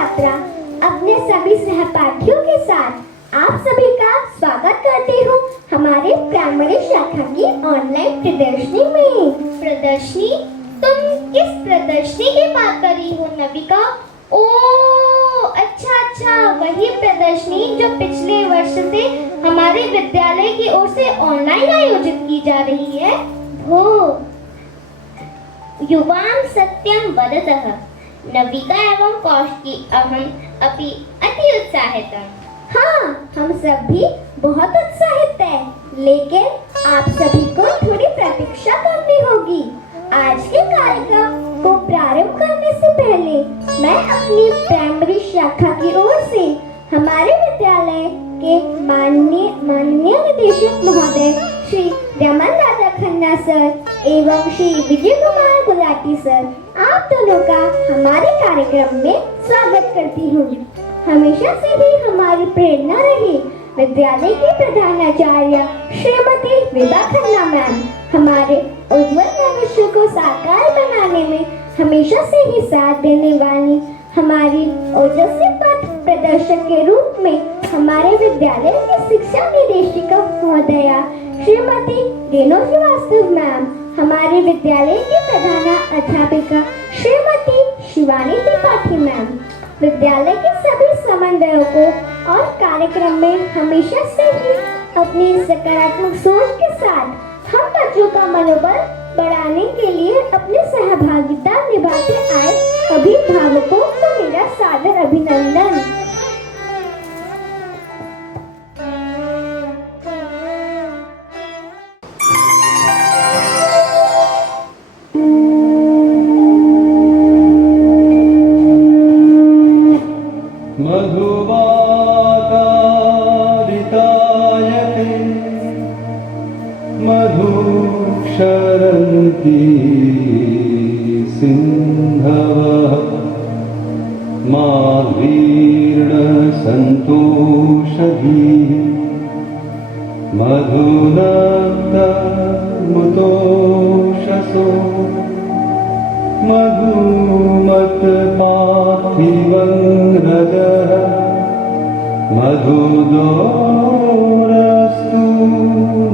छात्रा अपने सभी सहपाठियों के साथ आप सभी का स्वागत करती हूँ हमारे प्राइमरी शाखा की ऑनलाइन प्रदर्शनी में। प्रदर्शनी? तुम किस प्रदर्शनी की बात कर रही हो नविका? ओह अच्छा, वही प्रदर्शनी जो पिछले वर्ष से हमारे विद्यालय की ओर से ऑनलाइन आयोजित की जा रही है। हो युवां सत्यं वदतः नविका एवं कौशिकी अहम अपि अति उत्साहितः। हाँ, हम सभी बहुत उत्साहित हैं, लेकिन आप सभी को थोड़ी प्रतीक्षा करनी होगी। आज के कार्यक्रम को प्रारंभ करने से पहले मैं अपनी प्राइमरी शाखा की ओर से हमारे विद्यालय के माननीय निदेशक महोदय श्री रमन दादा खन्ना सर एवं श्री विजय कुमार गुलाटी सर आप दोनों का हमारे कार्यक्रम में स्वागत करती हूँ। हमेशा से ही हमारी प्रेरणा रही विद्यालय की प्रधानाचार्य श्रीमती विभा खन्ना मैम हमारे उज्जवल भविष्य को साकार बनाने में हमेशा से ही साथ देने वाली हमारी ओजस्वी पथ प्रदर्शक के रूप में हमारे विद्यालय की शिक्षा निदेशिका महोदया श्रीमती रेणु श्रीवास्तव मैम, हमारे विद्यालय की प्रधान अध्यापिका श्रीमती शिवानी त्रिपाठी मैम, विद्यालय के सभी समन्वयकों और कार्यक्रम में हमेशा से ही अपनी सकारात्मक सोच के साथ हम बच्चों का मनोबल बढ़ाने के लिए अपनी सहभागिता निभाते आए अभिभावकों को मेरा सादर अभिनंदन। सिंधवः माधीर्ण संतोषधीः मधुनक्तमुतोषसो मधुमत्पार्थिवं रजः मधुदोरस्तु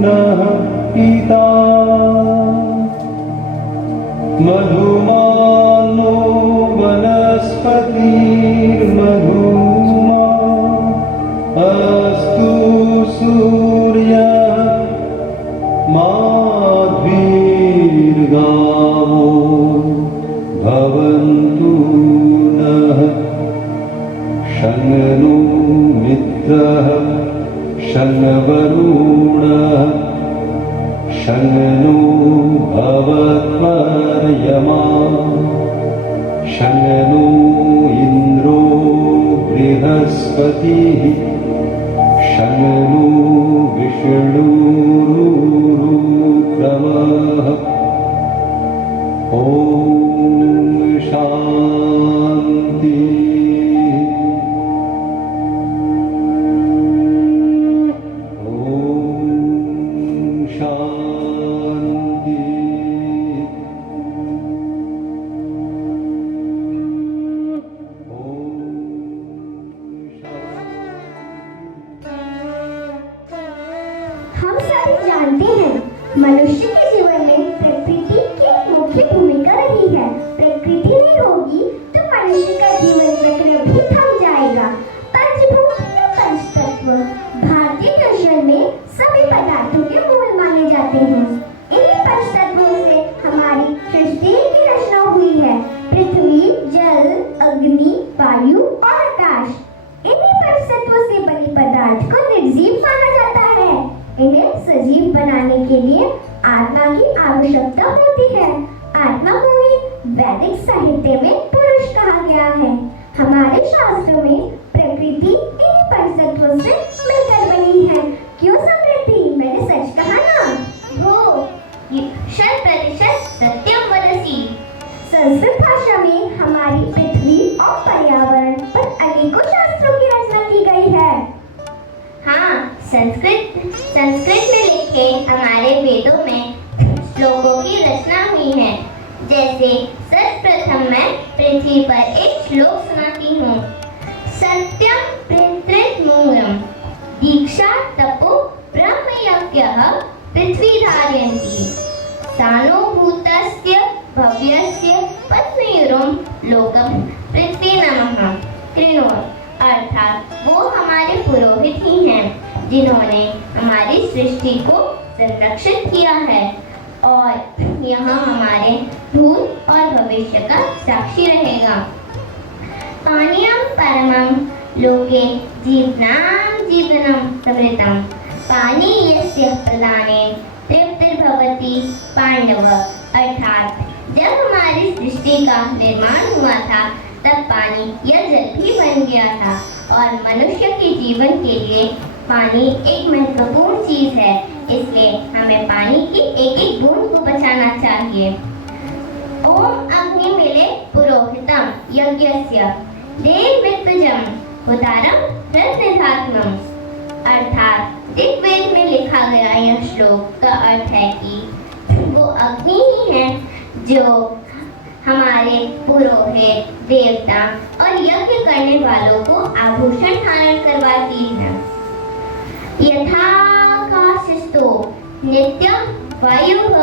नः पिता मधुमानो वनस्पतिर्मधुमा अस्तु सूर्यः माध्वीर्गावो भवन्तु नः शन्नो मित्रः शन्वरुणः शन्नो भवत्वर्यमा शन्नो इन्द्रो बृहस्पतिः शन्नो विष्णुरुक्रमः ॐ शान्ति। हम सभी जानते हैं मनुष्य के जीवन में प्रकृति की मुख्य भूमिका रही है। प्रकृति नहीं होगी तो मनुष्य का जीवन चक्र भी थम जाएगा। पंचभूत या पंचतत्व भारतीय दर्शन में सभी पदार्थों के मूल माने जाते हैं। इन्हीं पंचतत्वों से हमारी सृष्टि की रचना हुई है। पृथ्वी, जल, अग्नि, वायु और आकाश। इन्हीं पंचतत्वों से बने पदार्थ को निर्जीव माना जाता है। इन्हें सजीव बनाने के लिए आत्मा की आवश्यकता होती है। आत्मा को ही वैदिक साहित्य में पुरुष कहा गया है। हमारे शास्त्रों में प्रकृति इन पंचतत्वों से मिलकर बनी है। क्यों समृद्धि? मैंने सच कहा ना? हो 100% सत्यं वदसि। संस्कृत भाषा में हमारी पृथ्वी और पर्यावरण पर अनेकों शास्त्रों की रचना की गई है। हाँ, संस्कृत में लिखे हमारे वेदों में श्लोकों की रचना हुई है। जैसे सर्वप्रथम मैं पृथ्वी पर एक श्लोक सुना सुनाती हूँ। सत्यम प्रेत्रित मूलम दीक्षा तपो ब्रह्म यज्ञः पृथ्वी धारयन्ति सानुभूतस्य भव्यस्य पद्मयूरों लोकम पृथ्वी नमः कृणोत्। अर्थात वो हमारे पुरोहित ही हैं जिन्होंने हमारी सृष्टि को संरक्षित किया है और यहाँ हमारे भूत और भविष्य का साक्षी रहेगा। पानीयम परमं लोके जीवनां जीवनं समृतम् पानी यस्य प्रदाने तृप्तिर्भवति पांडव। अर्थात जब हमारी सृष्टि का निर्माण हुआ था तब पानी या जल भी बन गया था और मनुष्य के जीवन के लिए पानी एक महत्वपूर्ण चीज है, इसलिए हमें पानी की एक एक बूंद को बचाना चाहिए। ओम अग्नि मिले पुरोहितम यज्ञस्य देववित्तजम उदारम रत्नधात्मम। अर्थात ऋग्वेद में लिखा गया यह श्लोक का अर्थ है कि वो अग्नि ही है जो हमारे पुरोहित देवता और यज्ञ करने वालों को आभूषण धारण करवाती है। यथाकाशस्थो नित्यं वायुः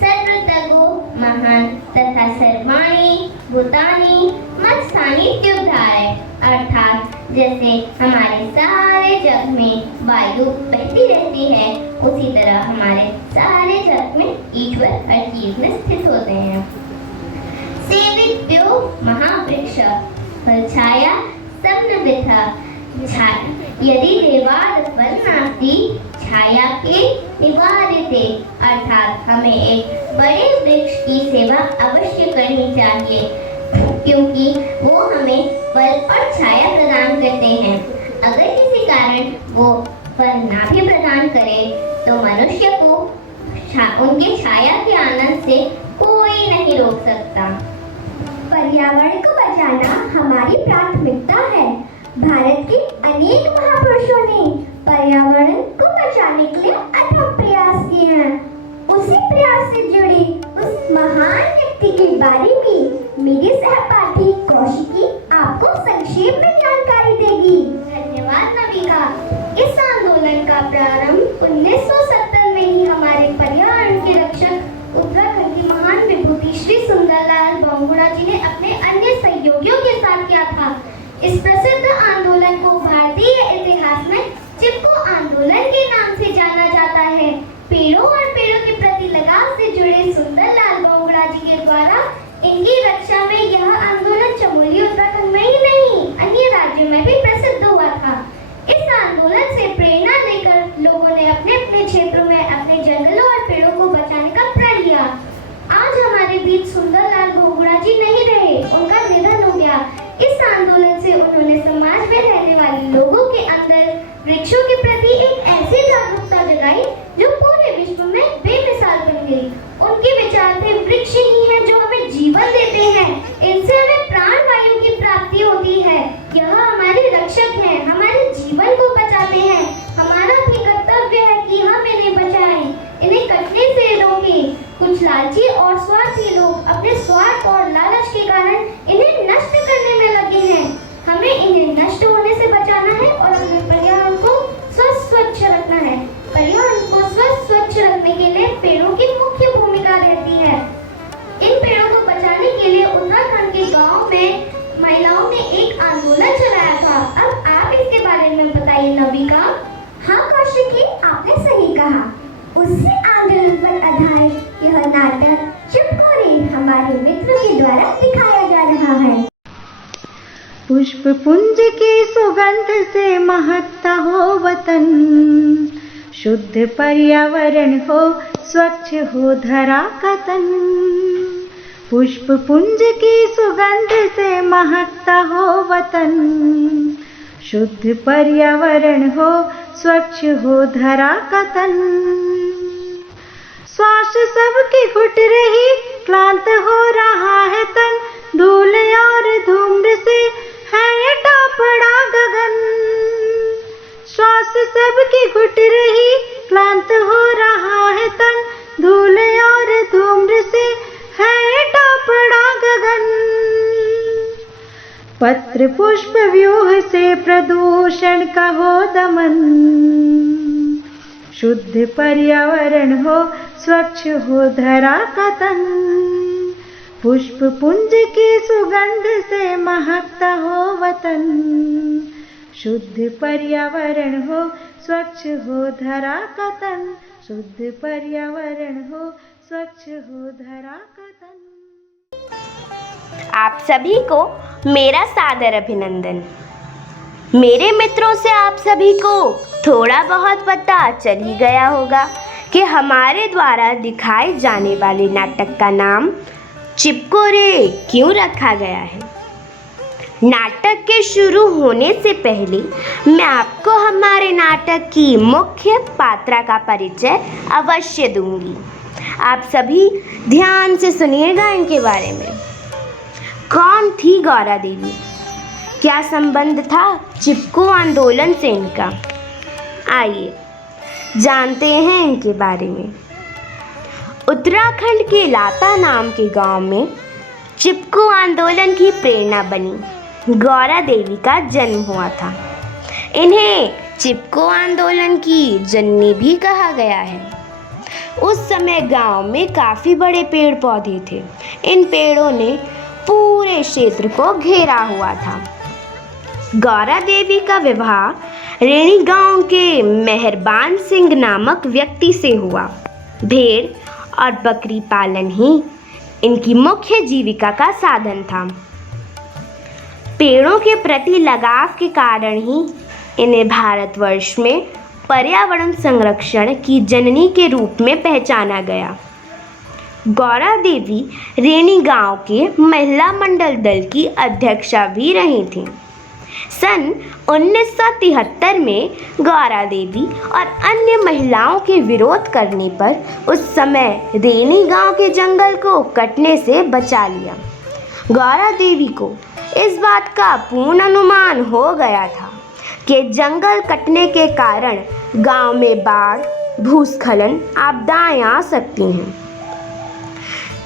सर्वतगो महान तथा सर्वाणि भूतानि मत्सानित्युद्धारे। अर्थात जैसे हमारे सारे जग में वायु बहती रहती है उसी तरह हमारे सारे जग में ईश्वर हर चीज में स्थित होते हैं। सेवित्यो महावृक्ष फलछाया सप्नविथ यदि देवाद फल नास्ति छाया के निवारिते। अर्थात हमें एक बड़े वृक्ष की सेवा अवश्य करनी चाहिए क्योंकि वो हमें फल और छाया प्रदान करते हैं। अगर किसी कारण वो फल ना भी प्रदान करे तो मनुष्य को उनके छाया के आनंद से कोई नहीं रोक सकता। पर्यावरण को बचाना हमारी प्राथमिकता है। भारत के अनेक महापुरुषों ने पर्यावरण को बचाने के लिए अथक प्रयास किए हैं। उसी प्रयास से जुड़ी उस महान व्यक्ति के बारे में मेरी सहपाठी कौशिकी आपको संक्षेप में जानकारी देगी। धन्यवाद नविका। इस आंदोलन का प्रारंभ 1970 में ही हमारे पर्यावरण के रक्षक उत्तराखंड की महान विभूति श्री सुंदरलाल बहुगुणा जी ने अपने अन्य सहयोगियों के साथ किया था। इस प्रसिद्ध आंदोलन को भारतीय इतिहास में चिपको आंदोलन के नाम से जाना जाता है। पेड़ों और पेड़ों के प्रति लगाव से जुड़े सुंदरलाल बहुगुणा जी के द्वारा इनकी रक्षा में यह आंदोलन चमोली उत्तराखंड में ही नहीं अन्य राज्यों में भी प्रसिद्ध हुआ था। इस आंदोलन से प्रेरणा लेकर लोगों ने अपने अपने क्षेत्रों में अपने जंगलों और पेड़ों को बचाने का प्रण लिया। आज हमारे बीच सुंदरलाल बहुगुणा जी नहीं रहे, उनका निधन हो गया। इस आंदोलन से उन्होंने समाज में रहने वाले लोगों के अंदर वृक्षों के प्रति एक ऐसी जागरूकता जगाई जो पूरे विश्व में बेमिसाल बन गई। उनके विचार थे वृक्ष ही हैं जो हमें जीवन देते हैं, इनसे हमें प्राण वायु की प्राप्ति होती है, यह हमारे रक्षक हैं, हमारे जीवन को बचाते हैं। हमारा भी कर्तव्य है कि हम इन्हें बचाएं, इन्हें कटने से रोकें। कुछ लालची और स्वार्थी लोग अपने स्वार्थ और लालच के कारण इन्हें नष्ट करने में लगे हैं। हमें इन्हें नष्ट होने से बचाना है और हमें पर्यावरण को स्वच्छ रखना है। पर्यावरण को स्वच्छ रखने के लिए पेड़ों की मुख्य भूमिका रहती है। इन पेड़ों को बचाने के लिए उत्तराखंड के गांव में महिलाओं ने एक आंदोलन चलाया था। अब आप इसके बारे में बताइए नविका। हाँ कौशिकी, आपने सही कहा। उसी आंदोलन पर आधारित यह नाटक चिपको रे हमारे मित्रों के द्वारा दिखाया जा रहा है। पुष्प पुंज की सुगंध से महकता हो वतन, शुद्ध पर्यावरण हो, स्वच्छ हो धरा का तन। पुष्प पुंज की सुगंध से महकता हो वतन, शुद्ध पर्यावरण हो, स्वच्छ हो धरा का तन। श्वास सबकी घुट रही, क्लांत हो रहा है तन, धूल और धूम्र से है पड़ा गगन। श्वास सबकी घुट रही, क्लांत हो रहा है तन, धूल और धूम्र से है पड़ा गगन। पत्र पुष्प व्यूह से प्रदूषण का हो दमन, शुद्ध पर्यावरण हो, स्वच्छ हो धरा का तन, पुष्प पुंज की सुगंध से महकता हो वतन, शुद्ध पर्यावरण हो, स्वच्छ हो धरा का तन, शुद्ध पर्यावरण हो, स्वच्छ हो धरा का तन। आप सभी को मेरा सादर अभिनंदन। मेरे मित्रों से आप सभी को थोड़ा बहुत पता चल ही गया होगा कि हमारे द्वारा दिखाए जाने वाले नाटक का नाम चिपको रे क्यों रखा गया है। नाटक के शुरू होने से पहले मैं आपको हमारे नाटक की मुख्य पात्रा का परिचय अवश्य दूंगी। आप सभी ध्यान से सुनिएगा इनके बारे में। कौन थी गौरा देवी? क्या संबंध था चिपको आंदोलन से इनका? आइए जानते हैं इनके बारे में। उत्तराखंड के लाता नाम के गांव में चिपको आंदोलन की प्रेरणा बनी गौरा देवी का जन्म हुआ था। इन्हें चिपको आंदोलन की जननी भी कहा गया है। उस समय गांव में काफ़ी बड़े पेड़ पौधे थे। इन पेड़ों ने पूरे क्षेत्र को घेरा हुआ था। गौरा देवी का विवाह रेणी गांव के मेहरबान सिंह नामक व्यक्ति से हुआ। भेड़ और बकरी पालन ही इनकी मुख्य जीविका का साधन था। पेड़ों के प्रति लगाव के कारण ही इन्हें भारतवर्ष में पर्यावरण संरक्षण की जननी के रूप में पहचाना गया। गौरा देवी रेणी गांव के महिला मंडल दल की अध्यक्षा भी रही थीं। सन 1973 में गौरा देवी और अन्य महिलाओं के विरोध करने पर उस समय रेणी गांव के जंगल को कटने से बचा लिया। गौरा देवी को इस बात का पूर्ण अनुमान हो गया था कि जंगल कटने के कारण गांव में बाढ़, भूस्खलन, आपदाएं आ सकती हैं।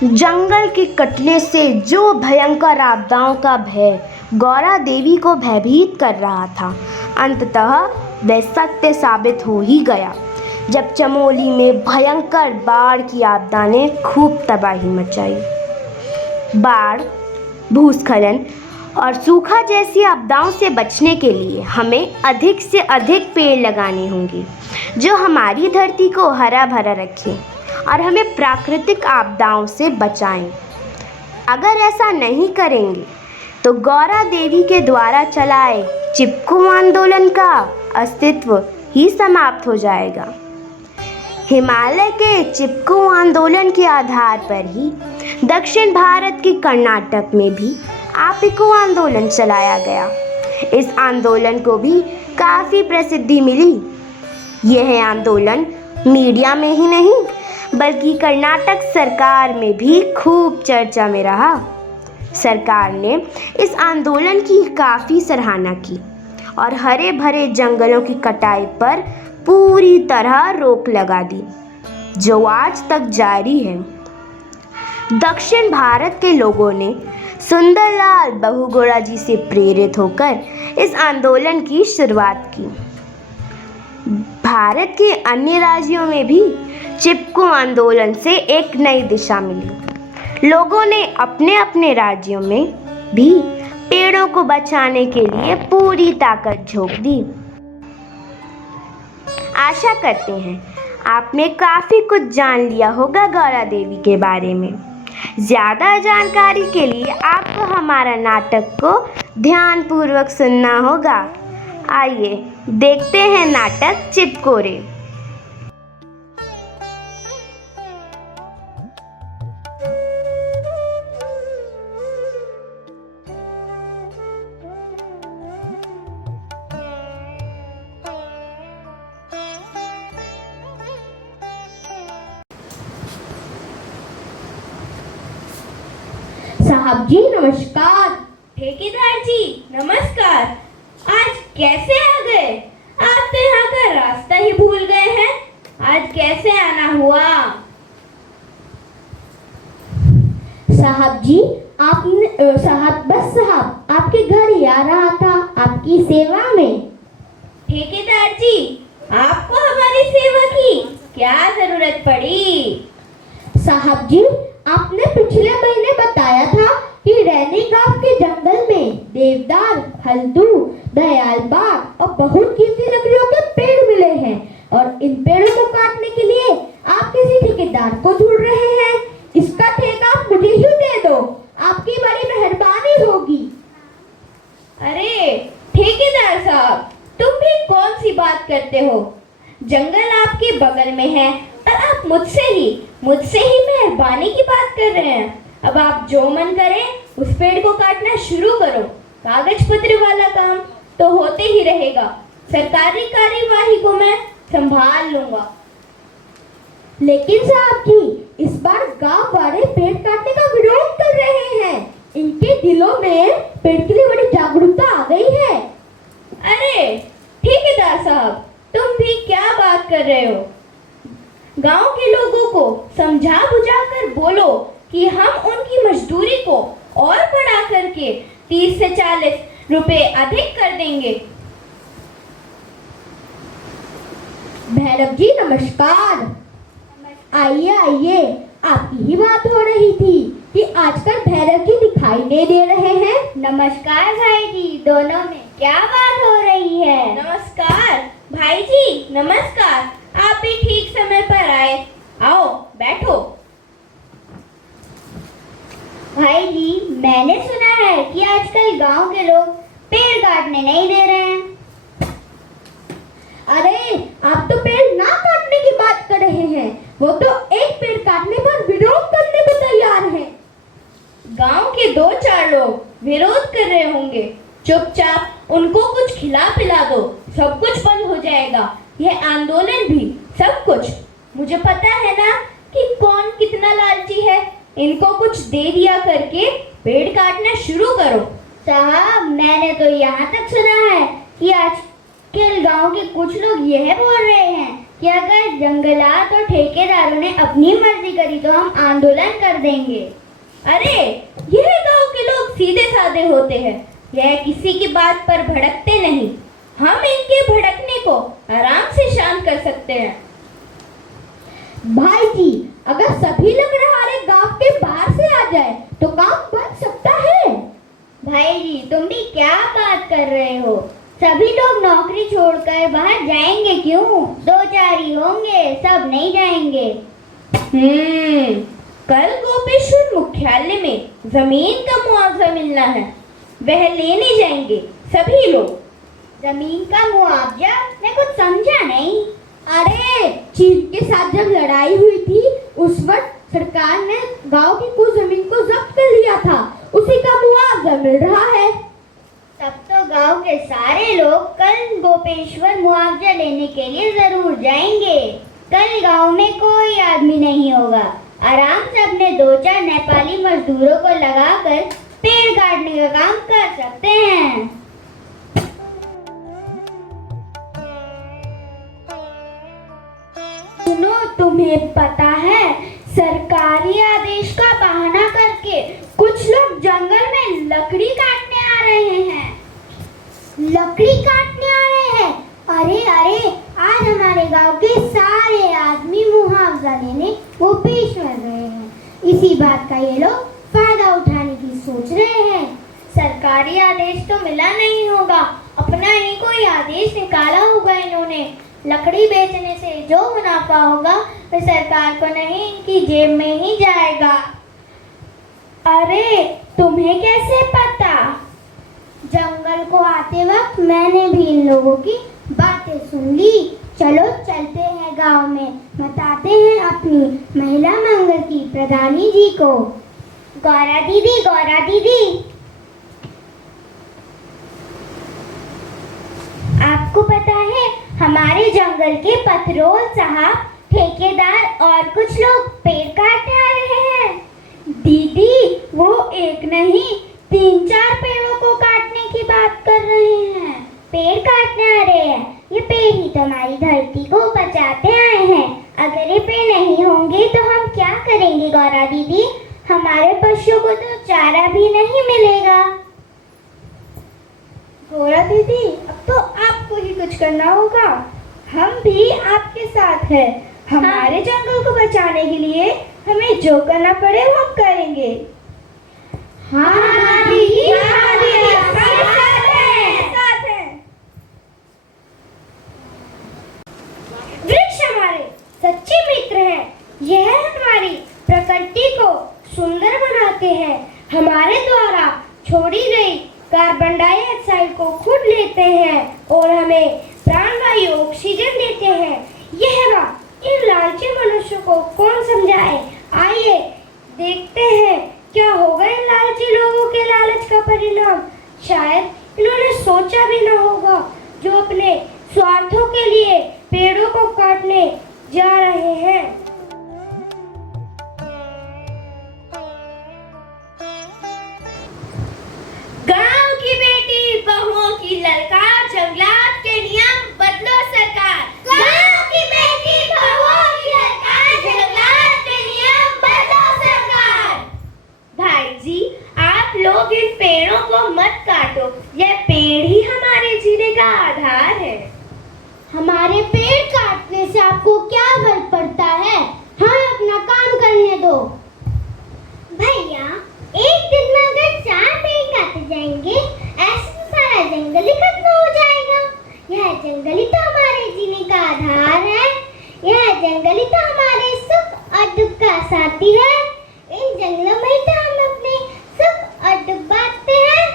जंगल के कटने से जो भयंकर आपदाओं का भय गौरा देवी को भयभीत कर रहा था, अंततः वह सत्य साबित हो ही गया जब चमोली में भयंकर बाढ़ की आपदा ने खूब तबाही मचाई। बाढ़, भूस्खलन और सूखा जैसी आपदाओं से बचने के लिए हमें अधिक से अधिक पेड़ लगाने होंगे जो हमारी धरती को हरा भरा रखें और हमें प्राकृतिक आपदाओं से बचाएं। अगर ऐसा नहीं करेंगे तो गौरा देवी के द्वारा चलाए चिपको आंदोलन का अस्तित्व ही समाप्त हो जाएगा। हिमालय के चिपको आंदोलन के आधार पर ही दक्षिण भारत के कर्नाटक में भी आपिको आंदोलन चलाया गया। इस आंदोलन को भी काफ़ी प्रसिद्धि मिली। यह आंदोलन मीडिया में ही नहीं बल्कि कर्नाटक सरकार में भी खूब चर्चा में रहा। सरकार ने इस आंदोलन की काफ़ी सराहना की और हरे भरे जंगलों की कटाई पर पूरी तरह रोक लगा दी, जो आज तक जारी है। दक्षिण भारत के लोगों ने सुंदरलाल बहुगुणा जी से प्रेरित होकर इस आंदोलन की शुरुआत की। भारत के अन्य राज्यों में भी चिपको आंदोलन से एक नई दिशा मिली। लोगों ने अपने अपने राज्यों में भी पेड़ों को बचाने के लिए पूरी ताकत झोंक दी। आशा करते हैं आपने काफ़ी कुछ जान लिया होगा गौरा देवी के बारे में। ज़्यादा जानकारी के लिए आपको हमारा नाटक को ध्यानपूर्वक सुनना होगा। आइए देखते हैं नाटक चिपको रे। साहब जी नमस्कार। ठेकेदार जी नमस्कार। आज कैसे आ गए? आप तो यहाँ का रास्ता ही भूल गए हैं। आज कैसे आना हुआ? साहब जी आपने साहब, बस साहब आपके घर ही आ रहा था, आपकी सेवा में। ठेकेदार जी, आपको हमारी सेवा की क्या जरूरत पड़ी? साहब जी, आपने पिछले महीने बताया था कि रैनी गांव के जंगल में देवदार, हल्दू, दयाल बाग और बहुत कीमती लकड़ियों के पेड़ मिले हैं और इन पेड़ों को काटने के लिए आप किसी ठेकेदार को ढूंढ रहे हैं। इसका ठेका आप मुझे ही दे दो, आपकी बड़ी मेहरबानी होगी। अरे ठेकेदार साहब, तुम भी कौन सी बात करते हो? जंगल आपके बगल में है और आप मुझसे ही मेहरबानी की बात कर रहे हैं। अब आप जो मन करे उस पेड़ को काटना शुरू करो। कागज पत्र वाला काम तो होते ही रहेगा, सरकारी कार्यवाही को मैं संभाल लूंगा। लेकिन साहब जी, इस बार गांव वाले पेड़ काटने का विरोध कर रहे हैं। इनके दिलों में पेड़ के लिए बड़ी जागरूकता आ गई है। अरे ठेकेदार साहब, तुम भी क्या बात कर रहे हो? गांव के लोगों को समझा बुझा कर बोलो कि हम उनकी मजदूरी को और बढ़ा करके 30 से 40 रुपए अधिक कर देंगे। भैरव जी नमस्कार। आइए आइए, आपकी ही बात हो रही थी कि आजकल भैरव जी दिखाई नहीं दे रहे हैं। नमस्कार भाई जी, दोनों में क्या बात हो रही है? नमस्कार भाई जी, नमस्कार। आप भी ठीक समय पर आए। आओ बैठो। भाई जी, मैंने सुना है कि आजकल गांव के लोग पेड़ काटने नहीं दे रहे हैं। अरे आप तो पेड़ ना काटने की बात कर रहे हैं, वो तो एक पेड़ काटने पर विरोध करने को तैयार है। गांव के 2-4 लोग विरोध कर रहे होंगे, चुपचाप उनको कुछ खिला पिला दो, सब कुछ बंद हो जाएगा। यह आंदोलन भी, सब कुछ। मुझे पता है ना कि कौन कितना लालची है। इनको कुछ दे दिया करके पेड़ काटना शुरू करो। साहब, मैंने तो यहाँ तक सुना है कि आजकल गांव के कुछ लोग यह बोल रहे हैं कि अगर जंगलात और ठेकेदारों ने अपनी मर्जी करी तो हम आंदोलन कर देंगे। अरे यह गांव के लोग सीधे साधे होते हैं, यह किसी की बात पर भड़कते नहीं। हम इनके भड़कने को आराम से शांत कर सकते हैं। भाई जी, अगर सभी लकड़हारे गांव के बाहर से आ जाए तो काम बन सकता है। भाई जी, तुम भी क्या बात कर रहे हो? सभी लोग नौकरी छोड़कर बाहर जाएंगे क्यों? 2-4 ही होंगे, सब नहीं जाएंगे। कल गोपेश्वर मुख्यालय में जमीन का मुआवजा मिलना है, वह लेने जाएंगे सभी लोग। जमीन का मुआवजा? मैं कुछ समझा नहीं। अरे चीन के साथ जब लड़ाई हुई थी उस वक्त सरकार ने गांव की कुछ जमीन को जब्त कर लिया था, उसी का मुआवजा मिल रहा है। तब तो गांव के सारे लोग कल गोपेश्वर मुआवजा लेने के लिए जरूर जाएंगे। कल गांव में कोई आदमी नहीं होगा, आराम से अपने 2-4 नेपाली मजदूरों को लगाकर पेड़ काटने का काम कर सकते हैं। सुनो, तुम्हें पता है सरकारी आदेश का बहाना करके कुछ लोग जंगल में लकड़ी काटने आ रहे हैं। लकड़ी काटने आ रहे हैं? अरे अरे, आज हमारे गांव के सारे आदमी मुआवजा लेने गोपेश्वर गए हैं। इसी बात का ये लोग फायदा उठाने की सोच रहे हैं। सरकारी आदेश तो मिला नहीं होगा, अपना ही कोई आदेश निकाला होगा इन्होंने। लकड़ी बेचने से जो मुनाफा होगा वह सरकार को नहीं, इनकी जेब में ही जाएगा। अरे तुम्हें कैसे पता? जंगल को आते वक्त मैंने भी इन लोगों की बातें सुन ली। चलो चलते हैं गांव में, बताते हैं अपनी महिला मंगल की प्रधानी जी को। गौरा दीदी, गौरा दीदी, आपको पता है हमारे जंगल के पथरोल साहब, ठेकेदार और कुछ लोग पेड़ काटने आ रहे हैं। दीदी, वो एक नहीं 3-4 पेड़ों को काटने की बात कर रहे हैं। पेड़ काटने आ रहे हैं? ये पेड़ ही तो हमारी धरती को बचाते आए हैं। अगर ये पेड़ नहीं होंगे तो हम क्या करेंगे गौरा दीदी? हमारे पशुओं को तो चारा भी नहीं मिलेगा। गोरा दीदी, अब तो आपको ही कुछ करना होगा। हम भी आपके साथ हैं। हमारे जंगल को बचाने के लिए हमें जो करना पड़े वो हम करेंगे। हाँ दीदी, हाँ दीदी, हम साथ हैं। वृक्ष हमारे सच्चे मित्र हैं। यह हमारी प्रकृति को सुंदर बनाते हैं। हमारे द्वारा छोड़ी गई कार्बन डाइऑक्साइड को खुद लेते हैं और हमें प्राणवायु ऑक्सीजन देते हैं। यह बात इन लालची मनुष्यों को कौन समझाए। आइए देखते हैं क्या होगा इन लालची लोगों के लालच का परिणाम। शायद इन्होंने सोचा भी ना होगा जो अपने स्वार्थों के लिए पेड़ों को काटने जा रहे हैं। गांव की बेटी बहुओं की ललकार, जंगलात के नियम बदलो सरकार। गांव की बेटी बहुओं की ललकार, जंगलात के नियम बदलो सरकार। भाई जी, आप लोग इन पेड़ों को मत काटो। यह पेड़ ही हमारे जीने का आधार है। हमारे पेड़ काटने से आपको क्या फर्क पड़ता है? हमें अपना काम करने दो। भैया, एक दिन में अगर 4 पेड़ काटे जाएंगे, ऐसे तो सारा जंगल ही खत्म हो जाएगा। यह जंगल ही तो हमारे जीने का आधार है। यह जंगल ही तो हमारे सुख और दुख का साथी है। इन जंगलों में ही तो हम अपने सुख और दुख बांटते हैं।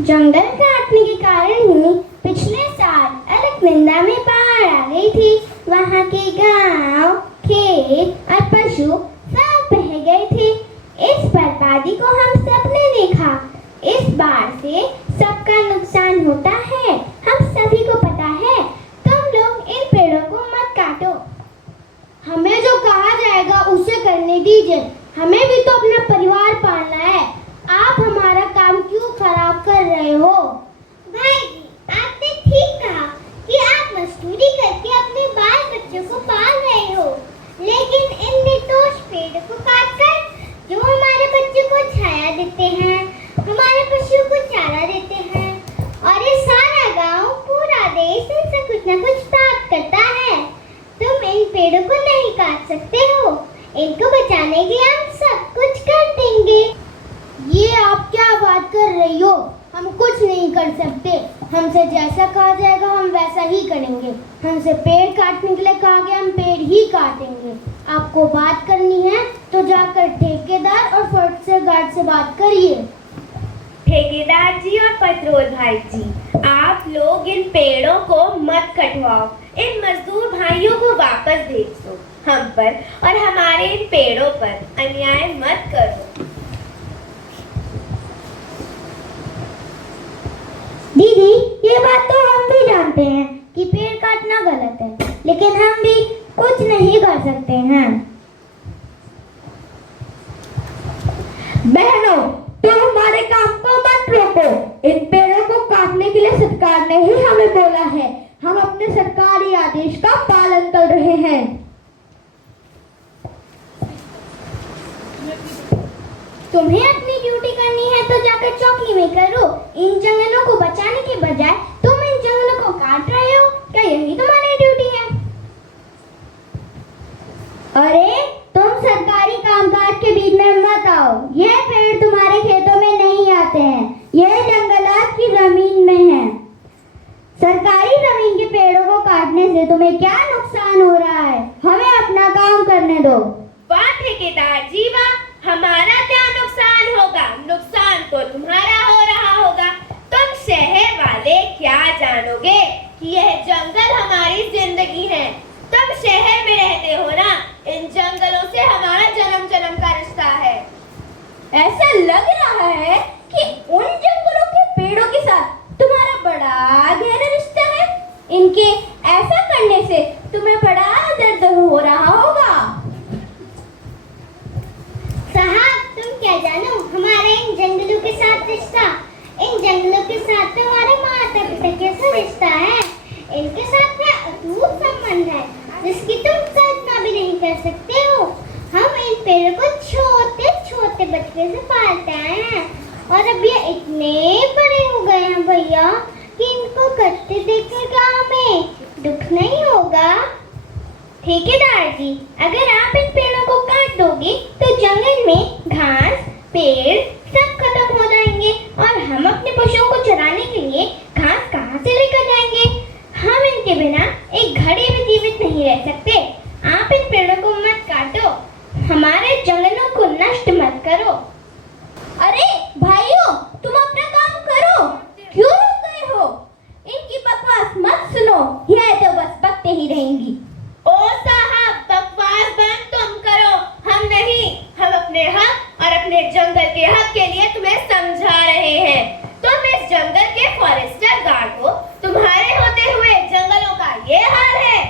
जंगल काटने के कारण ही पिछले साल अलकनंदा में बाढ़ आ गई थी। वहाँ के गांव, खेत और पशु सब बह गए थे। इस बर्बादी को हम सब ने देखा। इस बाढ़ से सबका नुकसान होता है। हम सभी को पता है। तुम लोग इन पेड़ों को मत काटो। हमें जो कहा जाएगा उसे करने दीजिए। हमें भी तो अपना परिवार पालना है। आप हमारा काम क्यों खराब कर रहे हो? भाई जी, आपने ठीक कहा कि आप मजदूरी करके अपने बाल बच्चों को पाल रहे हो, लेकिन इन निर्दोष पेड़ों को काटकर जो हमारे बच्चों को छाया देते हैं, हमारे पशुओं को चारा देते हैं और ये सारा गांव, पूरा देश इनसे कुछ न कुछ प्राप्त करता है। तुम इन पेड़ों को नहीं काट सकते हो। इनको बचाने के लिए हम सब कुछ कर देंगे। ये आप क्या बात कर रही हो? हम कुछ नहीं कर सकते। हमसे जैसा कहा जाएगा हम वैसा ही करेंगे। हमसे पेड़ काटने के लिए कहा गया, हम पेड़ ही काटेंगे। आपको बात करनी है तो जाकर ठेकेदार और फर्स्ट गार्ड से बात करिए। ठेकेदार जी और पटरोल भाई जी, आप लोग इन पेड़ों को मत कटवाओ। इन मजदूर भाइयों को वापस भेज दो। हम पर और हमारे इन पेड़ों पर अन्याय मत करो। दीदी, ये बात तो हम भी जानते हैं कि पेड़ काटना गलत है, लेकिन हम भी कुछ नहीं कर सकते हैं। बहनों, तुम हमारे काम को मत रोको। इन पेड़ों को काटने के लिए सरकार ने ही हमें बोला है। हम अपने सरकारी आदेश का पालन कर रहे हैं। तुम्हें अपनी ड्यूटी करनी है तो जाकर चौकी में करो। इन जंगलों को बचाने के बजाय तुम इन जंगलों को काट रहे हो। क्या यही तुम्हारी ड्यूटी है? अरे, तुम सरकारी कामकाज के बीच में मत आओ। यह पेड़ तुम्हारे खेतों में नहीं आते हैं। यह जंगलात की जमीन में है। सरकारी जमीन के पेड़ों को काटने से तुम्हें क्या नुकसान हो रहा है? हमें अपना काम करने दो। वाह ठेकेदार जी वाह, हमारा क्या नुकसान होगा? नुकसान तो तुम्हारा हो रहा होगा। तुम शहर वाले क्या जानोगे कि यह जंगल हमारी जिंदगी है। तुम शहर में रहते हो ना, इन जंगलों से हमारा जन्म जन्म का रिश्ता है। ऐसा लग रहा है कि उन जंगलों के पेड़ों के साथ तुम्हारा बड़ा गहरा रिश्ता है। इनके ऐसा करने से तुम्हें बड़ा दर्द हो रहा होगा। साहब, तुम क्या जानो हमारे इन जंगलों के साथ रिश्ता। इन जंगलों के साथ हमारे माता पिता कैसा रिश्ता है। इनके साथ में अटूट संबंध है जिसकी तुम कल्पना भी नहीं कर सकते हो। हम इन पेड़ों को छोटे छोटे बचपन से और अब ये इतने बड़े हो गए हैं भैया कि इनको कटते देखकर क्या हमें दुख नहीं होगा? ठेकेदार जी, अगर आप इन पेड़ों को काट दोगे तो जंगल में घास, पेड़ सब खत्म हो जाएंगे और हम अपने पशुओं को चराने के लिए घास कहाँ से लेकर जाएंगे? हम इनके बिना एक घड़ी भी जीवित नहीं रह सकते। आप इन पेड़ों को मत काटो, हमारे जंगलों को नष्ट मत करो। अरे भाइयों, तुम अपना काम करो, क्यों रुक गए हो? इनकी बकवास मत सुनो, यह तो बस बकते ही रहेंगी। ओ साहब, बकवास बंद तुम करो, हम नहीं। हम अपने हक और अपने जंगल के हक के लिए तुम्हें समझा रहे हैं। तुम इस जंगल के फॉरेस्टर गार्ड हो, तुम्हारे होते हुए जंगलों का ये हाल है।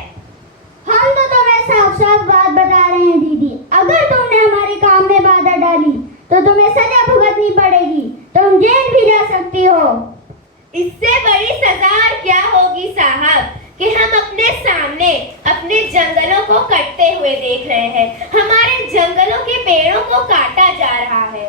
हम तो तुम्हें साफ साफ बात बता रहे हैं दीदी, अगर तुमने हमारे काम में बाधा डाली तो तुम्हें सजा भुगतनी पड़ेगी, तुम जेल भी जा सकती हो। इससे बड़ी सजा और क्या होगी साहब कि हम अपने सामने अपने जंगलों को कटते हुए देख रहे हैं। हमारे जंगलों के पेड़ों को काटा जा रहा है।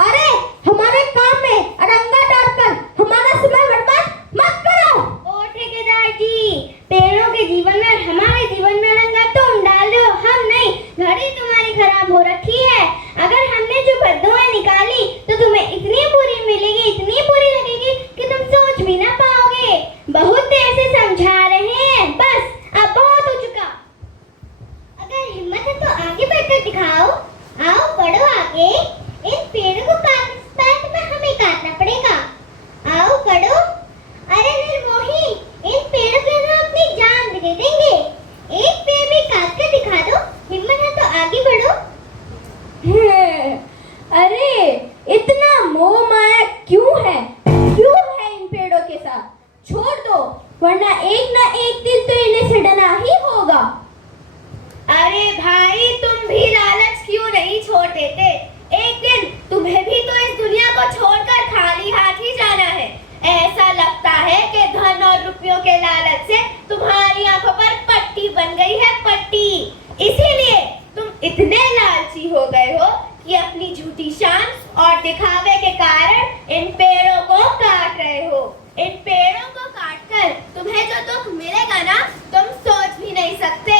अरे हमारे काम में अड़ंगा डालकर हमारा समय बर्बाद मत करो। ओ ठेकेदार जी, पेड़ों के जीवन में और हमारे जीवन में अड़ंगा तुम डालो, हम नहीं। घड़ी तुम्हारी खराब हो रखी है। अगर हमने जो बद्दुआएं निकाली तो तुम्हें इतनी बुरी मिलेगी, इतनी बुरी लगेगी कि तुम सोच भी ना पाओगे। बहुत देर से समझा रहे हैं, बस अब बहुत हो चुका। अगर हिम्मत है तो आगे बढ़कर दिखाओ। आओ बढ़ो आगे। इन पेड़ों को काटने में हमें काटना पड़ेगा। आओ बढ़ो। अरे निर्मोही, इन पेड़ों के लिए अपनी जान भी दे देंगे। एक पेड़ भी काट कर दिखा दो, हिम्मत है तो आगे बढ़ो। अरे इतना मोह माया क्यों है इन पेड़ों के साथ? छोड़ दो, वरना एक ना एक दिन तो इन्हें सड़ना ही होगा। अरे भाई, तुम भी लालच क्यों नहीं छोड़ देते? एक दिन तुम्हें भी तो इस दुनिया को छोड़कर खाली हाथ ही जाना है। ऐसा लगता है कि धन और रुपयों के लालच से तुम्हारी आंखों पर पट्टी बन गई है, पट्टी। इसीलिए तुम इतने लालची हो गए हो कि अपनी झूठी शान और दिखावे के कारण इन पेड़ों को काट रहे हो। इन पेड़ों को काटकर तुम्हें जो दुख मिलेगा ना, तुम सोच भी नहीं सकते।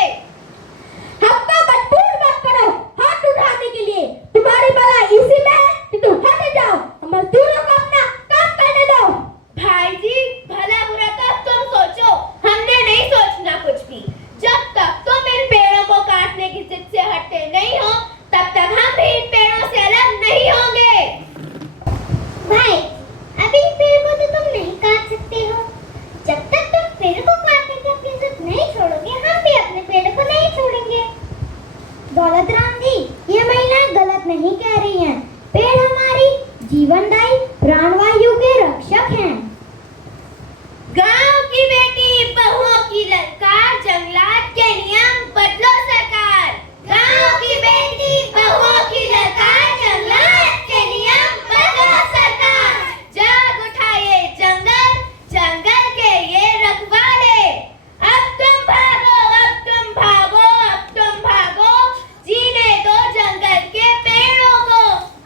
हमका मजबूर मत करो हाथ उठाने के लिए। तुम्हारी भलाई इसी में है कि तुम हट जाओ, मजदूरों को अपना काम करने दो। भाई जी, भला बुरा तब तुम सोचो, हमने नहीं सोचना कुछ भी। जब तक तुम इन पेड़ों को काटने की जिद से हटते नहीं हो, तब तक हम भी इन पेड़ों से अलग नहीं होंगे। भाई, अभी पेड़ को तो तुम नहीं काट सकते हो। जब तक तुम पेड़ को काटने की अपनी जिद नहीं छोड़ोगे, हम भी अपने पेड़ को नहीं छोड़ेंगे। दौलतराम जी, ये महिलाएं गलत नहीं कह रही हैं। पेड़ हमारी जीवनदायी प्राणवायु के रक्षक हैं। गांव की बेटी बहुओं की ललकार, जंगलात के नियम बदलो सरकार। गांव की बेटी बहुओं की ललकार, जंगलात के नियम बदलो सरकार। जाग उठा ये जंगल, जंगल के ये रखवाले। अब तुम भागो, अब तुम भागो, अब तुम भागो। जीने दो जंगल के पेड़ों को,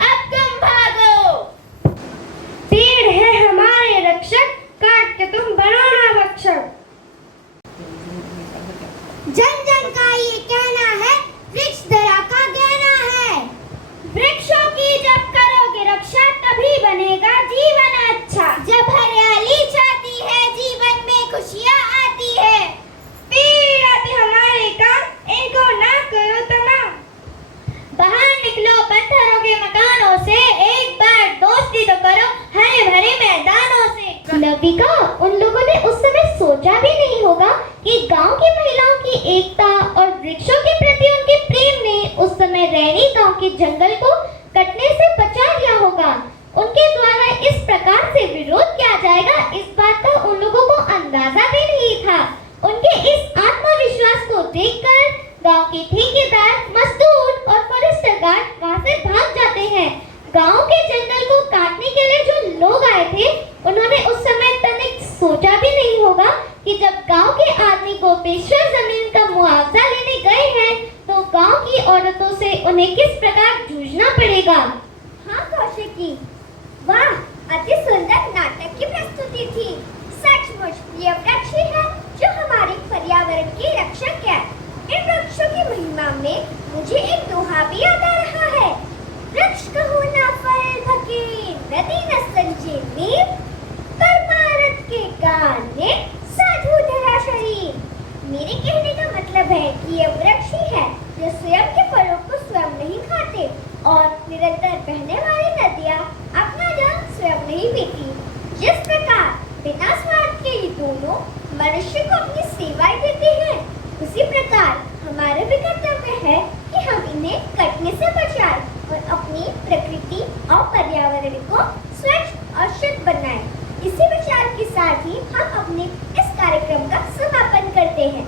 अब तुम भागो। पेड़ है हमारे रक्षक, काट के तुम बनो ना भक्षक। जन जन का ये कहना है, वृक्ष दया का गहना है। वृक्षों की जब करोगे रक्षा, तभी बनेगा जीवन अच्छा। जब हरियाली छाती है, जीवन में खुशियाँ आती है। पेड़ आते हमारे काम, इनको ना करो तमाम। बाहर निकलो पत्थरों के मकानों से, एक बार दोस्ती तो करो हरे भरे मैदानों से। नविका, उन लोगों ने उस समय सोचा भी नहीं होगा कि गांव की महिलाओं की एकता और वृक्षों के प्रति उनके प्रेम ने उस समय रैनी गांव के जंगल को कटने से बचा लिया होगा। उनके द्वारा इस प्रकार से विरोध किया जाएगा, इस बात का उन लोगों को अंदाजा भी नहीं था। उनके इस आत्मविश्वास को देखकर गांव के ठेकेदार, मजदूर और फॉरेस्टर गार्ड वहां से भाग जाते हैं। गांव के जंगल को काटने के लिए जो लोग आए थे, उन्होंने उस समय तनिक सोचा भी नहीं होगा कि जब गांव के आदमी को पेशवर जमीन का मुआवजा लेने गए हैं, तो गांव की औरतों से उन्हें किस प्रकार जूझना पड़ेगा। हाँ कौशिकी, वाह, अति सुंदर नाटक की प्रस्तुति थी। सचमुच ये वृक्ष ही है जो हमारे पर्यावरण की रक्षक है। इन वृक्षों की महिमा में मुझे एक दोहा भी याद आ रहा है। वृक्ष कहो ना फल भके, नदी न संजे नीर, परमारथ के काने साधु धरा शरीर। मेरे कहने का मतलब है कि ये वृक्ष ही है जो स्वयं के फलों को स्वयं नहीं खाते और निरंतर बहने वाली नदियाँ अपना जल स्वयं नहीं पीती। जिस प्रकार बिना स्वार्थ के ये दोनों मनुष्य को अपनी सेवाएं देते हैं, उसी प्रकार हमारा भी कर्तव्य है कि हम इन्हें कटने से बचाएं और अपनी प्रकृति और पर्यावरण को स्वच्छ और शुद्ध बनाएं। इसी विचार के साथ ही हम अपने इस कार्यक्रम का समापन करते हैं।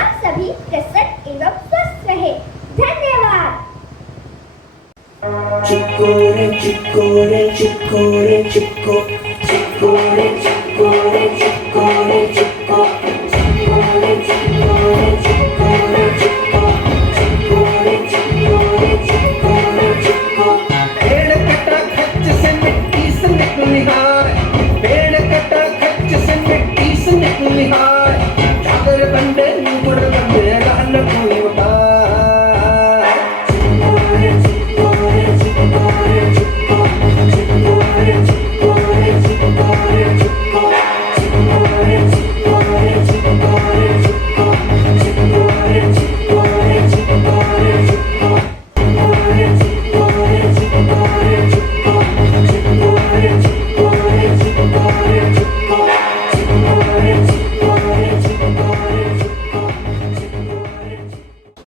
आप सभी प्रसन्न एवं स्वस्थ रहे। धन्यवाद। चिकोरे चिकोरे चिकोरे चिको चिकोरे चिकोरे